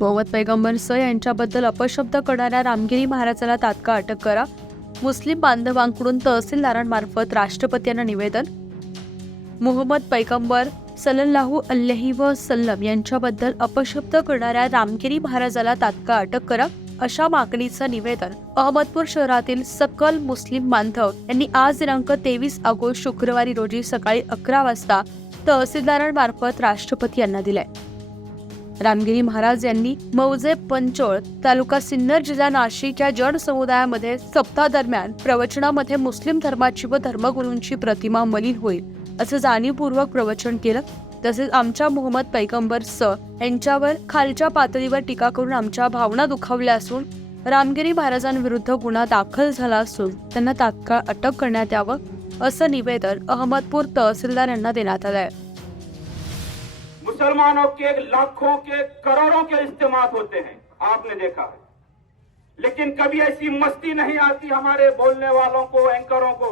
मोहम्मद पैगंबर स यांच्याबद्दल अपशब्द करणाऱ्या रामगिरी महाराजाला तात्काळ अटक करा. मुस्लिम बांधवांकडून तहसीलदारांमार्फत राष्ट्रपतींना निवेदन. मोहम्मद पैगंबर सलल्लाहू अल्लही व सल्लम यांच्याबद्दल अपशब्द करणाऱ्या रामगिरी महाराजाला तात्काळ अटक करा. अशा मागणीचं निवेदन अहमदपूर शहरातील सकल मुस्लिम बांधव यांनी आज दिनांक तेवीस ऑगस्ट शुक्रवारी रोजी सकाळी अकरा वाजता तहसीलदारांमार्फत राष्ट्रपती यांना दिलाय रामगिरी महाराज यांनी मौजे पंचोळ तालुका सिन्नर जिल्हा नाशिक या जन समुदायामध्ये सप्ताह प्रवचनामध्ये मुस्लिम धर्माची व धर्मगुरूंची प्रतिमा मलिन होईल असं जाणीवपूर्वक प्रवचन केलं. तसेच आमच्या मोहम्मद पैगंबर स यांच्यावर खालच्या पातळीवर टीका करून आमच्या भावना दुखावल्या असून रामगिरी महाराजांविरुद्ध गुन्हा दाखल झाला असून त्यांना तात्काळ अटक करण्यात यावं असं निवेदन अहमदपूर तहसीलदार यांना देण्यात आलंय मुसलमानों के लाखों के करोड़ों के इस्तेमाल होते हैं आपने देखा है। लेकिन कभी ऐसी मस्ती नहीं आती हमारे बोलने वालों को एंकरों को।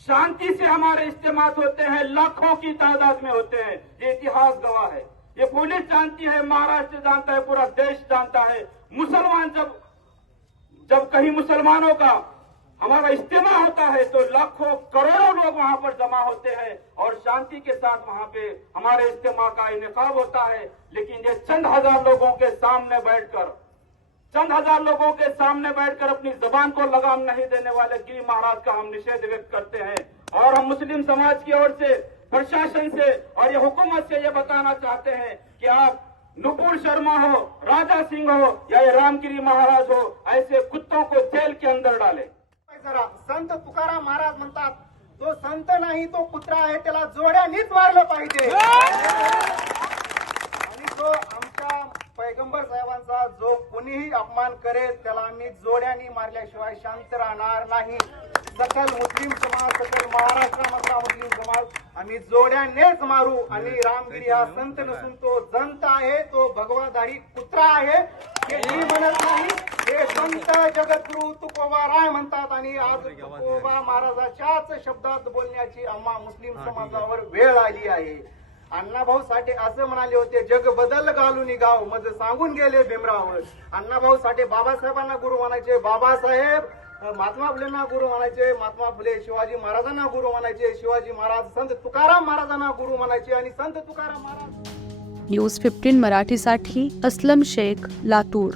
शांति से हमारे इस्तेमाल होते हैं लाखों की तादाद में होते हैं। ये इतिहास गवाह है। ये पुलिस जानती है महाराष्ट्र जानता है पूरा देश जानता है। मुसलमान जब जब कहीं मुसलमानों का हमारा इज्तम होता है तो लाखों करोड़ों लोग वहां पर जमा होते हैं और शांति के साथ वहां पे हमारे इज्तम का इनका होता है। लेकिन ये चंद हजार लोगों के सामने बैठकर चंद हजार लोगों के सामने बैठकर अपनी जबान को लगाम नहीं देने वाले गिरी महाराज का हम निषेध व्यक्त करते हैं। और हम मुस्लिम समाज की ओर से प्रशासन से और ये हुकूमत से ये बताना चाहते हैं कि आप नुपुर शर्मा हो राजा सिंह हो या ये रामगिरी महाराज हो ऐसे कुत्तों को जेल के अंदर डालें। जरा संत तुकाराम महाराज म्हणतात तो संत नाही तो कुत्रा आहे त्याला जोड्यानीच मारलं पाहिजे. आणि तो पैगंबर साहेबांचा जो कोणीही अपमान करेल त्याला आम्ही जोड्यानी मारल्याशिवाय शांत राहणार नाही. सकल मुस्लिम समाज सकल महाराष्ट्रामधला मुस्लिम समाज आम्ही जोड्यानेच मारू. आणि रामगिरी हा संत नसून तो जंत आहे तो भगवाधारी कुत्रा आहे. हे मी म्हणत नाही हे संत जगद्गुरु तुकोबा राय म्हणतात. आणि आज तुकोबा महाराजाच्याच शब्दात बोलण्याची आम्हा मुस्लिम समाजावर वेळ आली आहे. अण्णाभाऊ साठे असं म्हणाले होते जग बदल घालून गाव. मज सांगून गेले भीमराव अण्णाभाऊ साठे बाबासाहेबांना गुरु म्हणायचे बाबासाहेब महात्मा फुलेंना गुरु म्हणायचे महात्मा फुले शिवाजी महाराजांना गुरु म्हणायचे शिवाजी महाराज संत तुकाराम महाराजांना गुरु म्हणायचे आणि संत तुकाराम महाराज न्यूज फिफ्टीन मराठीसाठी अस्लम शेख लातूर.